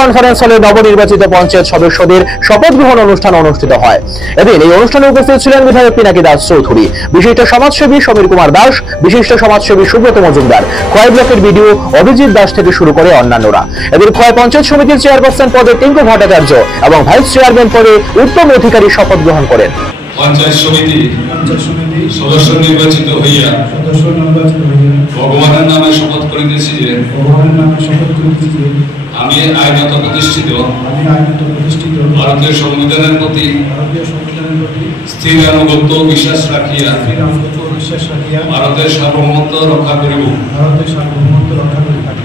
Conference হলে নবনির্বাচিত পঞ্চায়েত সদস্যদের শপথ গ্রহণ অনুষ্ঠান অনুষ্ঠিত হয়। এদিন এই অনুষ্ঠানে উপস্থিত ছিলেন বিধায়ক পিনাকি দাস চৌধুরী, বিশিষ্ট সমাজসেবী সমীর কুমার দাস, বিশিষ্ট সমাজসেবী সুব্রত মজুমদার, খোয়াই ব্লকের বিডিও অভিজিৎ দাস থেকে শুরু করে অন্যান্যরা। এদিন খোয়াই পঞ্চায়েত সমিতির চেয়ারপারসন পদে টিঙ্কু ভট্টাচার্য এবং ভাইস চেয়ারম্যান পদে উত্তম অধিকারী শপথ গ্রহণ করেন। পঞ্চায়েত সমিতি সদস্য নির্বাচিত হইয়া ভগবানের নামে শপথ করিতেছি যে আমি আইনত প্রতিষ্ঠিত ভারতের সংবিধানের প্রতি স্থির আনুগত্য বিশ্বাস রাখিয়া ভারতের সার্বভৌমত্ব রক্ষা করিব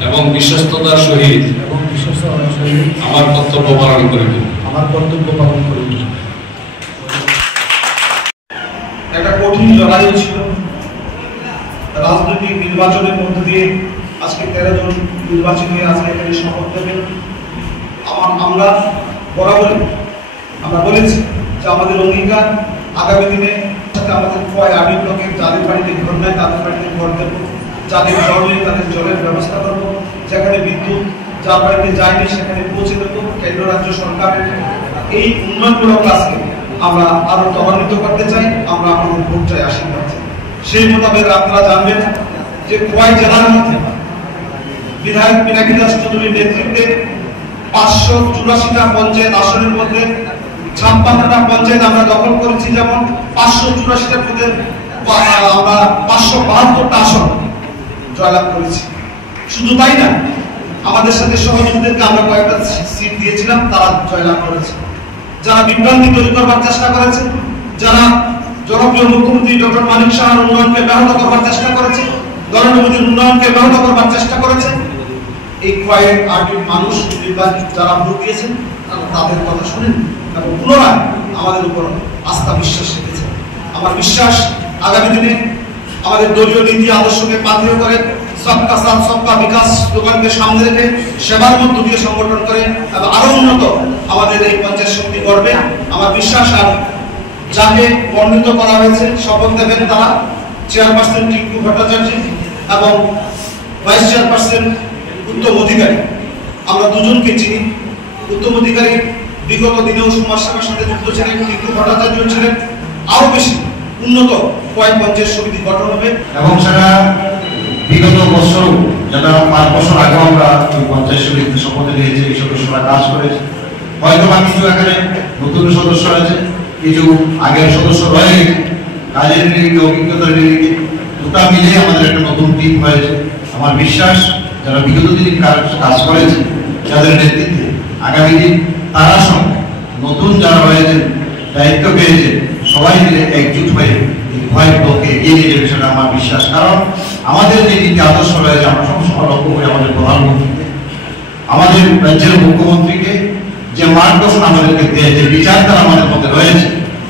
এবং বিশ্বস্ততার সহিত আমার কর্তব্য পালন করিব। একটা কঠিন লড়াই ছিল রাজনৈতিক নির্বাচনের মধ্য দিয়ে আজকে 13 জন নির্বাচিত হয়ে আজকে এখানে শপথ নেবেন। আমরা বরাবরই আমরা বলেছি যে আমাদের অঙ্গীকার আগামী দিনে আমাদের খোয়াই আর্মি ব্লকের যাদের বাড়িতে ঘর নাই তাদের বাড়িতে ঘর দেবো, যাদের জল নেই তাদের জলের ব্যবস্থা করবো, যেখানে বিদ্যুৎ যার বাড়িতে যায়নি সেখানে পৌঁছে দেবো। কেন্দ্র রাজ্য সরকারের এই উন্নয়নমূলক কাজকে আমরা আরো ত্বরান্বিত করতে চাই। আমরা আমাদের ভোট চাই, আশীর্বাদ চাই। সেই মোতাবেক আপনারা জানবেন যে খোয়াই জেলার মধ্যে বিধায়ক পিনাকি দাস চৌধুরীর নেতৃত্বে 584টা পঞ্চায়েত আসনের মধ্যে 56টা পঞ্চায়েত আমরা দখল করেছি। যেমন 584টা পদে আমরা 572টা আসন জয়লাভ করেছি। শুধু তাই না, আমাদের সাথে সহযোগীদেরকে আমরা কয়েকটা সিট দিয়েছিলাম, তারা জয়লাভ করেছে। যারা বিভ্রান্তি তৈরি করবার চেষ্টা করেছে, যারা জনপ্রিয় মুখ্যমন্ত্রী ডক্টর মানিক সাহার উন্নয়নকে ব্যাহত করবার চেষ্টা করেছে, নরেন্দ্র মোদীর উন্নয়নকে ব্যাহত করবার চেষ্টা করেছে, এই খোয়াইয়ের আর্টির মানুষ নির্বাচিত যারা ভোট দিয়েছেন তাদের কথা শুনেন এবং পুনরায় আমাদের উপর আস্থা বিশ্বাস রেখেছে। আমার বিশ্বাস আগামী দিনে আমাদের দলীয় নীতি আদর্শকে পাথেয় করে সবকা সাথ সবকা বিকাশ স্লোগানকে সামনে রেখে সেবার মধ্য দিয়ে সংগঠন করে এবং আরো উন্নত আমাদের এই পঞ্চায়েত সমিতি করবে। আমার বিশ্বাস আর যাকে বর্ণিত করা হয়েছে শপথ নেবেন তারা চেয়ারপারসন টিঙ্কু ভট্টাচার্য এবং ভাইস চেয়ারপারসন উত্তম অধিকারী। আমরা দুজনকে চিনি। উত্তম অধিকারী বিগত দিনেও সমাজসেবার সাথে যুক্ত ছিলেন, টিঙ্কু ভট্টাচার্য ছিলেন। আরো বেশি উন্নত কয়েক পঞ্চায়েত সমিতি গঠন হবে এবং সেটা বিগত বছর যেটা 5 বছর আগে আমরা এই পঞ্চায়েত সমিতিতে শপথ নিয়েছি, এই সদস্যরা কাজ করেছে। হয়তো বা কিছু এখানে নতুন সদস্য আছে, কিছু আগের সদস্য রয়ে গেছে, কাজের নিরিখে অভিজ্ঞতার নিরিখে দুটা মিলে আমাদের একটা নতুন টিম হয়েছে। আমার বিশ্বাস যারা বিগত দিন কাজ করেছে, যাদের নেতৃত্বে আগামী দিন তারা সঙ্গে নতুন যারা রয়েছে দায়িত্ব পেয়েছে সবাই মিলে একজুট হয়ে খোয়াই ব্লককে এগিয়ে নিয়ে যাবে, সেটা আমার বিশ্বাস। কারণ আমাদের যে নীতি আদর্শ রয়েছে আমরা সবসময় লক্ষ্য করি আমাদের প্রধানমন্ত্রীকে, আমাদের রাজ্যের মুখ্যমন্ত্রীকে যে মার্গদর্শন আমাদেরকে দেয়, যে বিচারধারা আমাদের মধ্যে রয়েছে,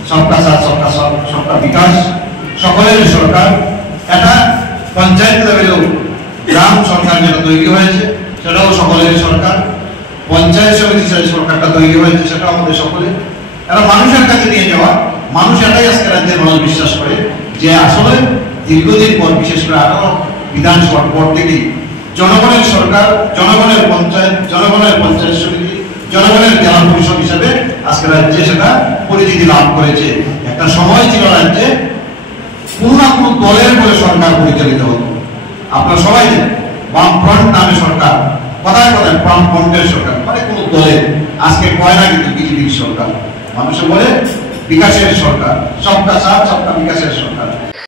সবকা সাথ সবকা সবকা বিকাশ, সকলের সরকার, এটা পঞ্চায়েত লেভেলেও গ্রাম সরকার যেটা তৈরি হয়েছে সেটাও সকলের সরকার, পঞ্চায়েত সমিতি সরকারটা তৈরি হয়েছে সেটা আমাদের সকলে। এটা মানুষের কাছে নিয়ে যাওয়া, মানুষ এটাই আজকে রাজ্যের মানুষ বিশ্বাস করে যে আসলে দীর্ঘদিন পর, বিশেষ করে 18 বিধানসভার পর থেকেই জনগণের সরকার, জনগণের পঞ্চায়েত, জনগণের পঞ্চায়েত সমিতি, জনগণের জেলা পরিষদ হিসাবে আজকে রাজ্যে সেটা পরিচিতি লাভ করেছে। একটা সময় ছিল রাজ্যে কোন না কোন দলের বলে সরকার পরিচালিত হতো। আপনারা সবাই জানেন বামফ্রন্ট নামে সরকার, কথায় কথায় বামফ্রন্টের সরকার, মানে কোন দলের। আজকে কয় না কিন্তু বিজেপির সরকার, মানুষে বলে বিকাশের সরকার, সবকা সাথ সবকা বিকাশের সরকার।